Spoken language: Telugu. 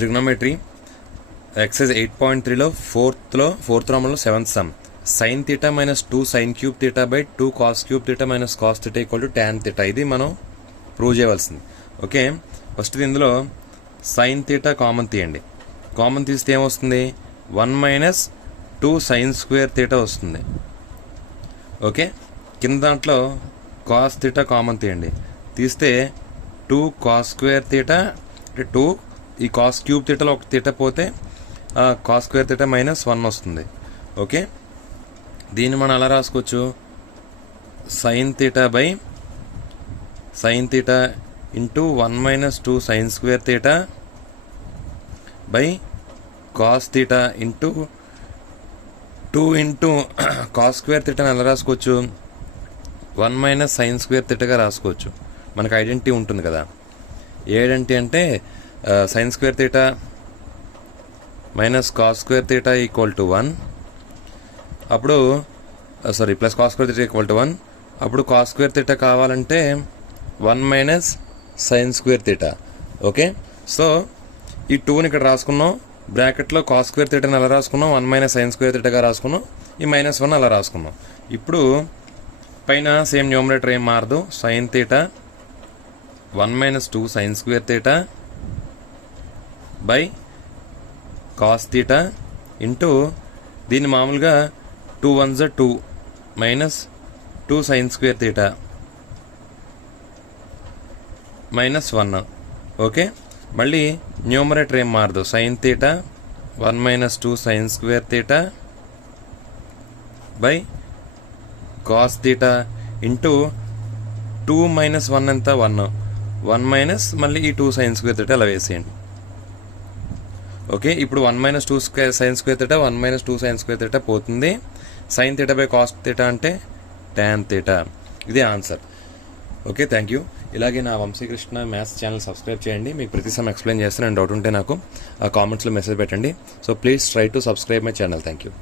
ట్రిగ్నోమెట్రీ ఎక్సైజ్ 8.3లో ఫోర్త్ రామంలో 7th some sin theta minus 2 sin cube theta by 2 cos cube theta minus cos theta equal to tan theta. ఇది మనం ప్రూవ్ చేయవలసింది. ఓకే, ఫస్ట్ ఇందులో sin theta కామన్ తీయండి. కామన్ తీస్తే ఏమొస్తుంది? 1 minus 2 sin square theta వస్తుంది. ఓకే, కింద దాంట్లో cos theta కామన్ తీయండి. తీస్తే 2 cos square theta అంటే 2 ఈ cos cube thetaలో ఒక theta పోతే cos square theta minus 1 వస్తుంది. ఓకే, దీన్ని మనం అలా రాసుకోవచ్చు, sin theta by sin theta into 1 minus 2 sin square theta by cos theta into 2 into cos square theta అని ఎలా రాసుకోవచ్చు? 1 minus sin square theta రాసుకోవచ్చు. మనకు ఐడెంటిటీ ఉంటుంది కదా. ఏ ఐడెంటిటీ అంటే sin square theta minus cos square theta equal to 1. అప్పుడు plus cos square theta equal to 1. అప్పుడు cos square theta కావాలంటే 1 minus sin square theta. Okay, so ఈ 2ని ఇక్కడ రాసుకున్నాం, బ్రాకెట్లో cos square theta అలా రాసుకున్నాం, 1 మైనస్ sin square theta రాసుకున్నాం, ఈ -1 అలా రాసుకున్నాం. ఇప్పుడు పైన సేమ్ న్యూమరేటర్ ఏం మారదు, sin theta 1 minus 2 sin square theta by cos theta into దీన్ని మామూలుగా 2 1s 2 minus 2 sin square theta -1. Okay, మళ్ళీ న్యూమరేటర్ ఏం మారదు, sin theta 1 minus 2 sin square theta by cos theta into 2 minus 1 ఎంత? 1 మైనస్ మళ్ళీ ఈ 2 sin square theta అలా వేసేయండి. ఓకే, ఇప్పుడు 1 minus 2 sin square theta 1 minus 2 sin square theta పోతుంది. sin theta by cos theta అంటే tan theta. ఇదే ఆన్సర్. Okay, thank you. ఇలాగే నా వంశీకృష్ణ మ్యాథ్స్ ఛానల్ సబ్స్క్రైబ్ చేయండి. మీకు ప్రతి సమ్ ఎక్స్ప్లెయిన్ చేస్తాను. డౌట్ ఉంటే నాకు కామెంట్స్లో మెసేజ్ పెట్టండి. So please try to subscribe my channel. Thank you.